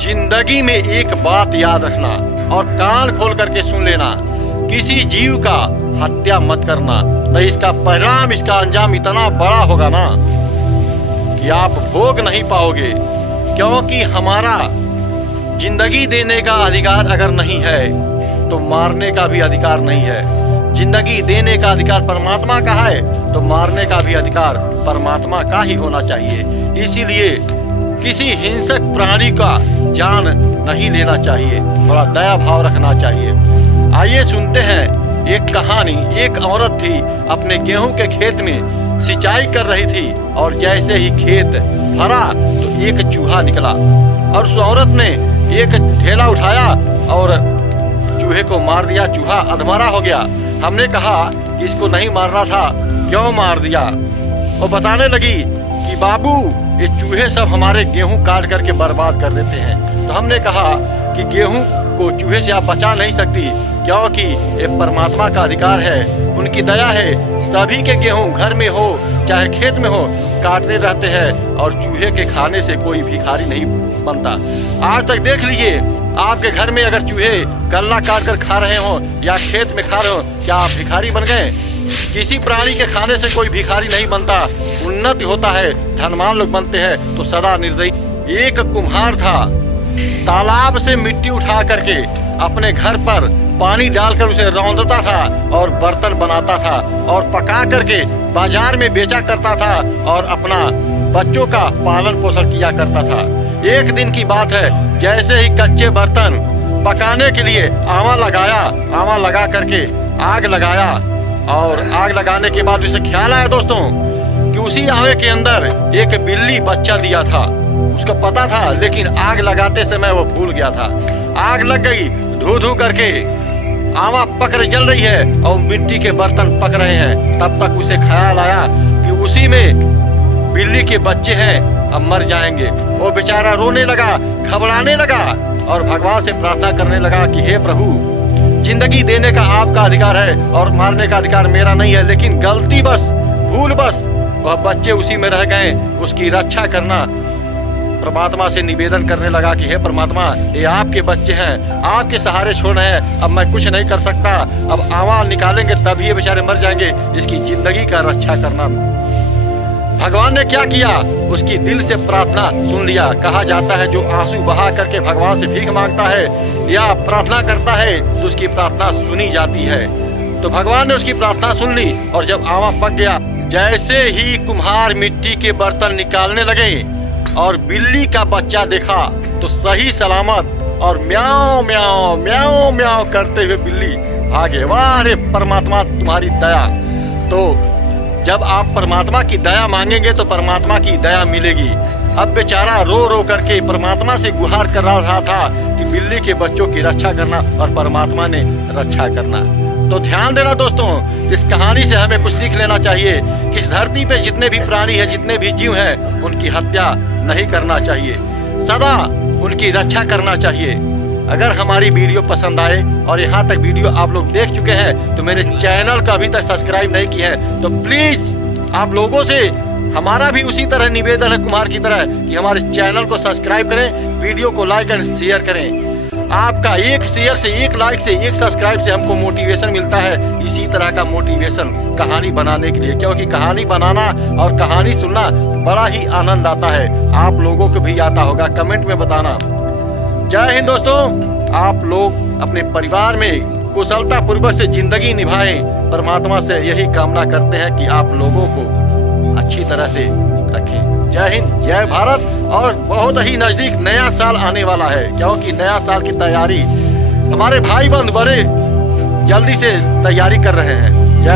जिंदगी में एक बात याद रखना और कान खोल करके सुन लेना, किसी जीव का हत्या मत करना, नहीं इसका परिणाम, इसका अंजाम इतना बड़ा होगा ना कि आप भोग नहीं पाओगे। क्योंकि हमारा जिंदगी देने का अधिकार अगर नहीं है तो मारने का भी अधिकार नहीं है। जिंदगी देने का अधिकार परमात्मा का है तो मारने का भी अधिकार परमात्मा का ही होना चाहिए। इसीलिए किसी हिंसक प्राणी का जान नहीं लेना चाहिए, बड़ा दया भाव रखना चाहिए। आइए सुनते हैं एक कहानी। एक औरत थी, अपने गेहूं के खेत में सिंचाई कर रही थी और जैसे ही खेत भरा तो एक चूहा निकला और उस औरत ने एक ढेला उठाया और चूहे को मार दिया। चूहा अधमरा हो गया। हमने कहा कि इसको नहीं मारना था, क्यों मार दिया? वो बताने लगी कि बाबू ये चूहे सब हमारे गेहूं काट करके बर्बाद कर देते हैं। तो हमने कहा कि गेहूं को चूहे से आप बचा नहीं सकती, क्योंकि ये परमात्मा का अधिकार है, उनकी दया है। सभी के गेहूं घर में हो चाहे खेत में हो काटते रहते हैं और चूहे के खाने से कोई भिखारी नहीं बनता। आज तक देख लीजिए, आपके घर में अगर चूहे गल्ला काट कर खा रहे हो या खेत में खा रहे हो, क्या आप भिखारी बन गए? किसी प्राणी के खाने से कोई भिखारी नहीं बनता, उन्नति होता है, धनवान लोग बनते हैं। तो सदा निर्दयी एक कुम्हार था, तालाब से मिट्टी उठा करके अपने घर पर पानी डालकर उसे रौंदता था और बर्तन बनाता था और पका करके बाजार में बेचा करता था और अपना बच्चों का पालन पोषण किया करता था। एक दिन की बात है, जैसे ही कच्चे बर्तन पकाने के लिए आवा लगाया, आवा लगा करके आग लगाया और आग लगाने के बाद उसे ख्याल आया दोस्तों कि उसी आवे के अंदर एक बिल्ली बच्चा दिया था। उसको पता था, लेकिन आग लगाते समय वो भूल गया था। आग लग गई, धू धू करके आवा पक जल रही है और मिट्टी के बर्तन पक रहे हैं। तब तक उसे ख्याल आया कि उसी में बिल्ली के बच्चे हैं, अब मर जाएंगे। वो बेचारा रोने लगा, घबराने लगा और भगवान से प्रार्थना करने लगा कि हे प्रभु, जिंदगी देने का आपका अधिकार है और मारने का अधिकार मेरा नहीं है, लेकिन गलती बस, भूल बस वह बच्चे उसी में रह गए, उसकी रक्षा करना। परमात्मा से निवेदन करने लगा कि हे परमात्मा, ये आपके बच्चे हैं, आपके सहारे छोड़ हैं, अब मैं कुछ नहीं कर सकता, अब आवाज निकालेंगे तब ये बेचारे मर जाएंगे, इसकी जिंदगी का रक्षा करना। भगवान ने क्या किया? उसकी दिल से प्रार्थना सुन लिया। कहा जाता है जो आंसू बहा करके भगवान से भीख मांगता है या प्रार्थना करता है तो उसकी प्रार्थना सुनी जाती है। तो भगवान ने उसकी प्रार्थना सुन ली और जब आवा पक गया, जैसे ही कुम्हार मिट्टी के बर्तन निकालने लगे और बिल्ली का बच्चा देखा तो सही सलामत और म्याओ म्याओ म्याओ म्याओ करते हुए बिल्ली भागे। वाह रे परमात्मा, तुम्हारी दया। तो जब आप परमात्मा की दया मांगेंगे तो परमात्मा की दया मिलेगी। अब बेचारा रो रो करके परमात्मा से गुहार कर रहा था कि बिल्ली के बच्चों की रक्षा करना, और परमात्मा ने रक्षा करना। तो ध्यान देना दोस्तों, इस कहानी से हमें कुछ सीख लेना चाहिए कि इस धरती पे जितने भी प्राणी हैं, जितने भी जीव हैं, उनकी हत्या नहीं करना चाहिए, सदा उनकी रक्षा करना चाहिए। अगर हमारी वीडियो पसंद आए और यहाँ तक वीडियो आप लोग देख चुके हैं तो मेरे चैनल का अभी तक सब्सक्राइब नहीं किया है तो प्लीज आप लोगों से हमारा भी उसी तरह निवेदन है कुमार की तरह कि हमारे चैनल को सब्सक्राइब करें, वीडियो को लाइक एंड शेयर करें। आपका एक शेयर से, एक लाइक से, एक सब्सक्राइब से हमको मोटिवेशन मिलता है इसी तरह का मोटिवेशन कहानी बनाने के लिए, क्योंकि कहानी बनाना और कहानी सुनना बड़ा ही आनंद आता है। आप लोगों को भी आता होगा, कमेंट में बताना। जय हिंद दोस्तों, आप लोग अपने परिवार में कुशलता पूर्वक से जिंदगी निभाएं। परमात्मा से यही कामना करते हैं कि आप लोगों को अच्छी तरह से रखें। जय हिंद, जय भारत। और बहुत ही नजदीक नया साल आने वाला है, क्योंकि नया साल की तैयारी हमारे भाई बंधु बड़े जल्दी से तैयारी कर रहे हैं।